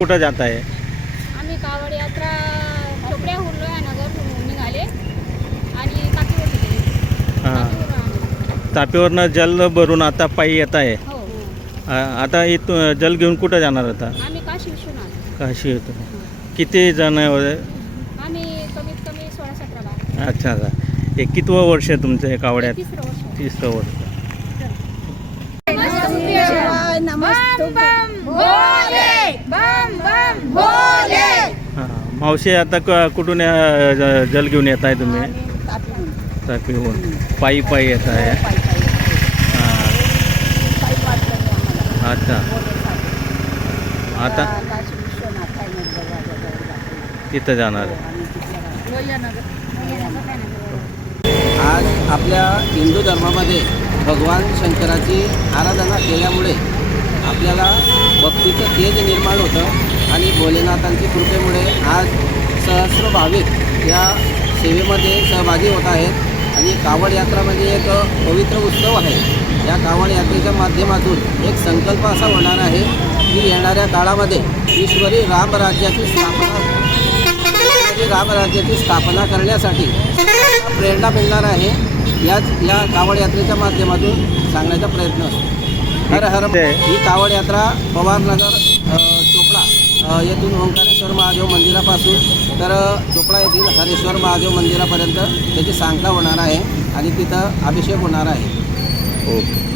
कुठं जात आहे? आम्ही कावड यात्रा चोपड्याहून लोहानगर निघाले. आणि हां. तापीवरनं जल भरून आता पायी येत आहे. हो. आ- आता इथून जल घेऊन कुठं जाणार आता? आम्ही काशी येतो. किती जण आहे वगैरे? आम्ही कमीत कमी सोळा सतरा बारा अच्छा अच्छा. हे कितवं वर्ष आहे तुमचं हे कावड्यात तिसरं वर्ष. तिसरं वर्ष. हां मावशी आता क कुठून अ, ज- जल घेऊन येत आहे तुम्ही? तापीहून पायी पायी येत आहे. हां. अच्छा. आता? तिथं जाणार आहे. आज आपल्या हिंदू धर्मामध्ये भगवान शंकराची आराधना केल्यामुळे आपल्याला भक्तीचं तेज निर्माण होतं. आणि भोलेनाथांची कृपेमुळे आज सहस्र भाविक या सेवेमध्ये सहभागी होत आहेत. आणि कावड यात्रा म्हणजे एक पवित्र उत्सव आहे. या कावड यात्रेच्या माध्यमातून एक संकल्प असा होणार आहे की येणाऱ्या काळामध्ये ईश्वरी रामराज्याची स्थापना ईश्वरी रामराज्याची स्थापना करण्यासाठी प्रेरणा मिळणार आहे. याच या कावड यात्रेच्या माध्यमातून सांगण्याचा प्रयत्न असतो. हर हर ही कावड यात्रा पवारनगर येथून ओंकारेश्वर महादेव मंदिरापासून तर चोपडा येथील हरेश्वर महादेव मंदिरापर्यंत त्याची सांगता होणार आहे आणि तिथं अभिषेक होणार आहे. ओके.